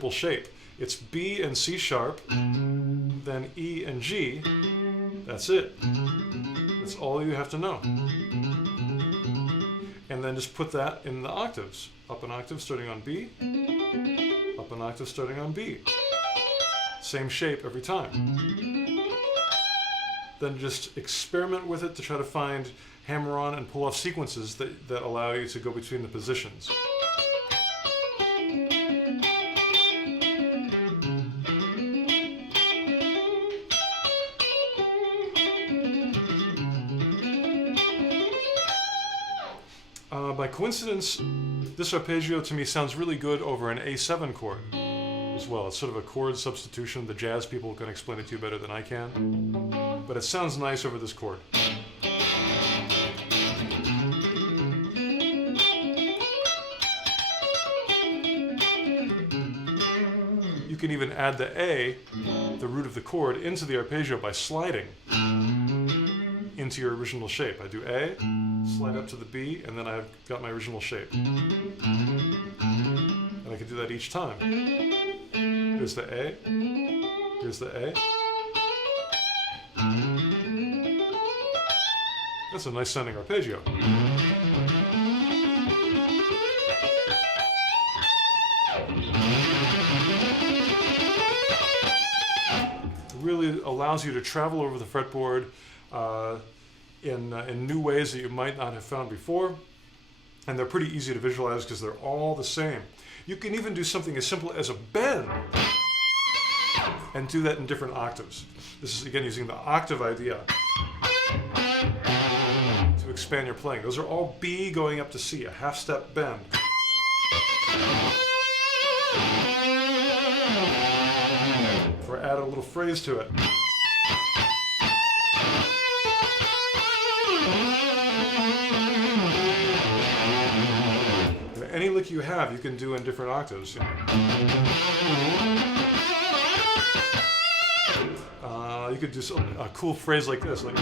simple shape. It's B and C sharp, then E and G. That's it. That's all you have to know. And then just put that in the octaves. Up an octave starting on B, up an octave starting on B. Same shape every time. Then just experiment with it to try to find hammer-on and pull-off sequences that allow you to go between the positions. By coincidence, this arpeggio to me sounds really good over an A7 chord as well. It's sort of a chord substitution. The jazz people can explain it to you better than I can. But it sounds nice over this chord. You can even add the A, the root of the chord, into the arpeggio by sliding into your original shape. I do A, slide up to the B, and then I've got my original shape. And I can do that each time. Here's the A, here's the A. That's a nice sounding arpeggio. It really allows you to travel over the fretboard in new ways that you might not have found before, and they're pretty easy to visualize because they're all the same. You can even do something as simple as a bend and do that in different octaves. This is again using the octave idea to expand your playing. Those are all B going up to C, a half step bend. Or add a little phrase to it. Any lick you have, you can do in different octaves. You could do a cool phrase like this. Like,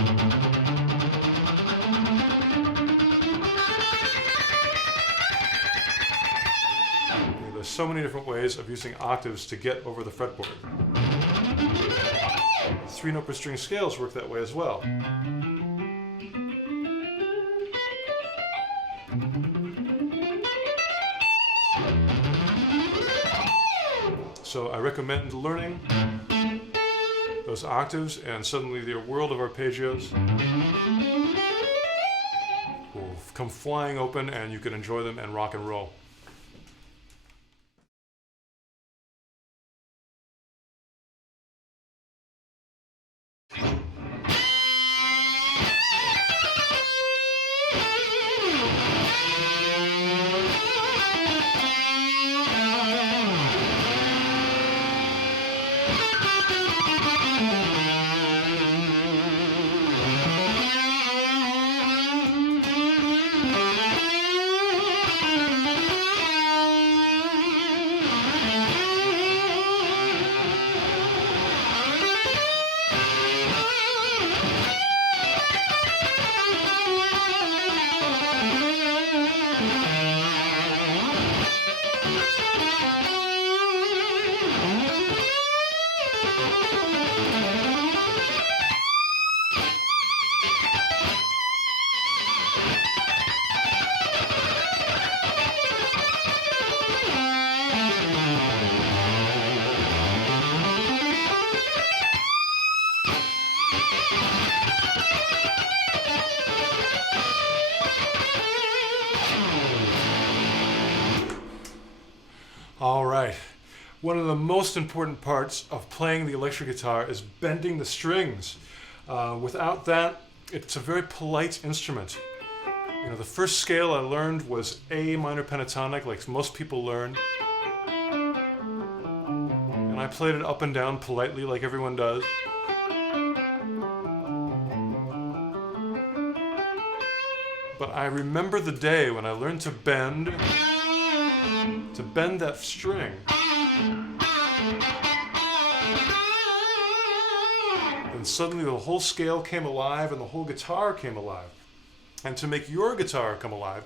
there's so many different ways of using octaves to get over the fretboard. 3-note per string scales work that way as well. So I recommend learning those octaves, and suddenly the world of arpeggios will come flying open and you can enjoy them and rock and roll. All right. One of the most important parts of playing the electric guitar is bending the strings. Without that, it's a very polite instrument. You know, the first scale I learned was A minor pentatonic, like most people learn. And I played it up and down politely, like everyone does. But I remember the day when I learned to bend that string. And suddenly the whole scale came alive and the whole guitar came alive. And to make your guitar come alive,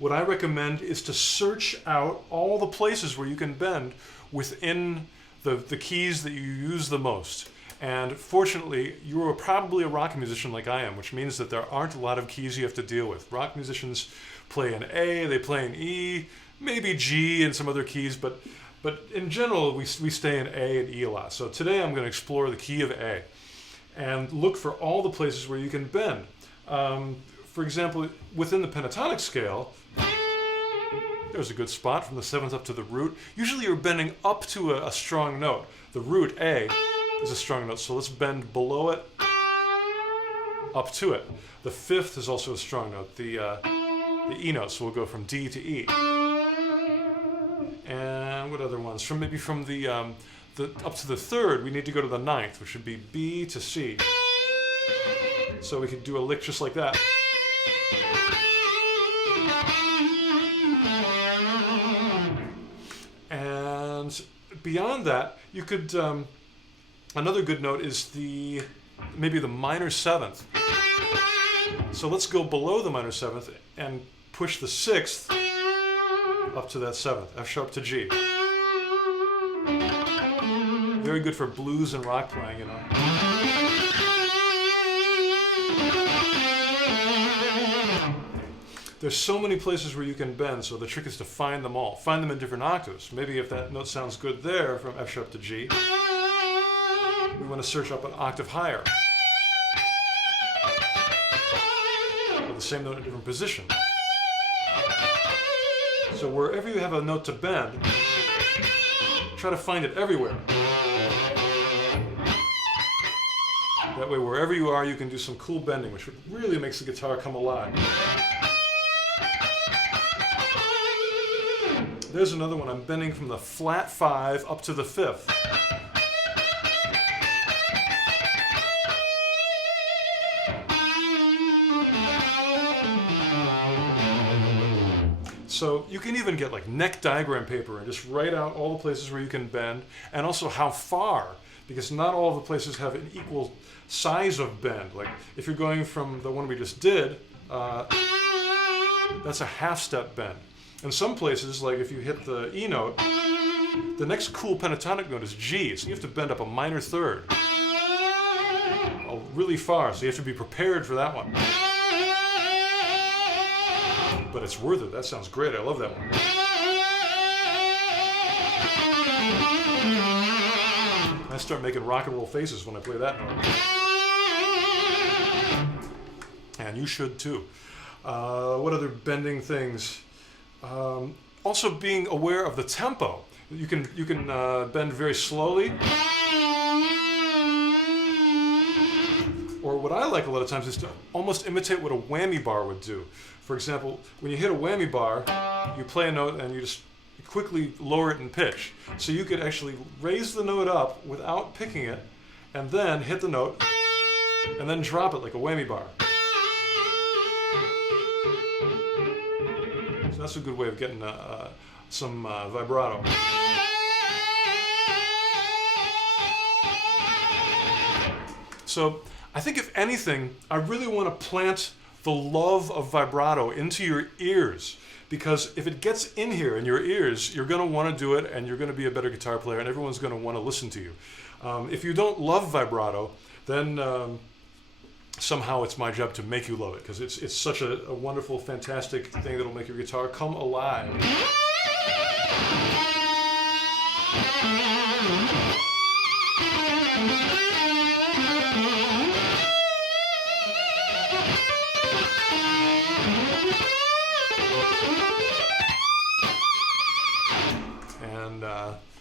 what I recommend is to search out all the places where you can bend within the keys that you use the most. And fortunately, you are probably a rock musician like I am, which means that there aren't a lot of keys you have to deal with. Rock musicians play in A, they play in E, maybe G and some other keys, but in general, we stay in A and E a lot. So today I'm going to explore the key of A and look for all the places where you can bend. For example, within the pentatonic scale, there's a good spot from the 7th up to the root. Usually you're bending up to a strong note. The root, A, is a strong note, so let's bend below it, up to it. The 5th is also a strong note, the E note, so we'll go from D to E. And what other ones? Maybe from the up to the 3rd, we need to go to the 9th, which would be B to C. So we could do a lick just like that. And beyond that, you could, another good note is maybe the minor 7th. So let's go below the minor 7th and push the 6th up to that 7th, F sharp to G. Very good for blues and rock playing, you know. There's so many places where you can bend, so the trick is to find them all. Find them in different octaves. Maybe if that note sounds good there from F sharp to G, we want to search up an octave higher. With the same note in a different position. So wherever you have a note to bend, try to find it everywhere. That way, wherever you are, you can do some cool bending, which really makes the guitar come alive. There's another one. I'm bending from the flat 5 up to the 5th. So you can even get like neck diagram paper and just write out all the places where you can bend and also how far, because not all of the places have an equal size of bend. Like if you're going from the one we just did, that's a half step bend. In some places, like if you hit the E note, the next cool pentatonic note is G, so you have to bend up a minor 3rd. Really far, so you have to be prepared for that one. But it's worth it. That sounds great. I love that one. I start making rock and roll faces when I play that note. And you should too. What other bending things? Also being aware of the tempo. You can bend very slowly. Or what I like a lot of times is to almost imitate what a whammy bar would do. For example, when you hit a whammy bar, you play a note and you just quickly lower it in pitch. So you could actually raise the note up without picking it, and then hit the note, and then drop it like a whammy bar. So that's a good way of getting some vibrato. So I think if anything, I really want to plant the love of vibrato into your ears, because if it gets in here in your ears, you're going to want to do it and you're going to be a better guitar player and everyone's going to want to listen to you. If you don't love vibrato, then somehow it's my job to make you love it, because it's such a wonderful, fantastic thing that'll make your guitar come alive.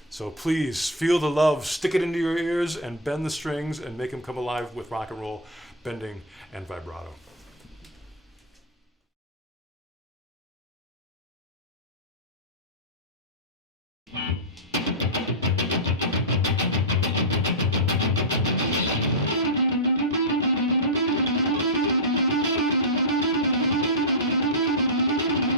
So please feel the love, stick it into your ears, and bend the strings and make them come alive with rock and roll, bending, and vibrato.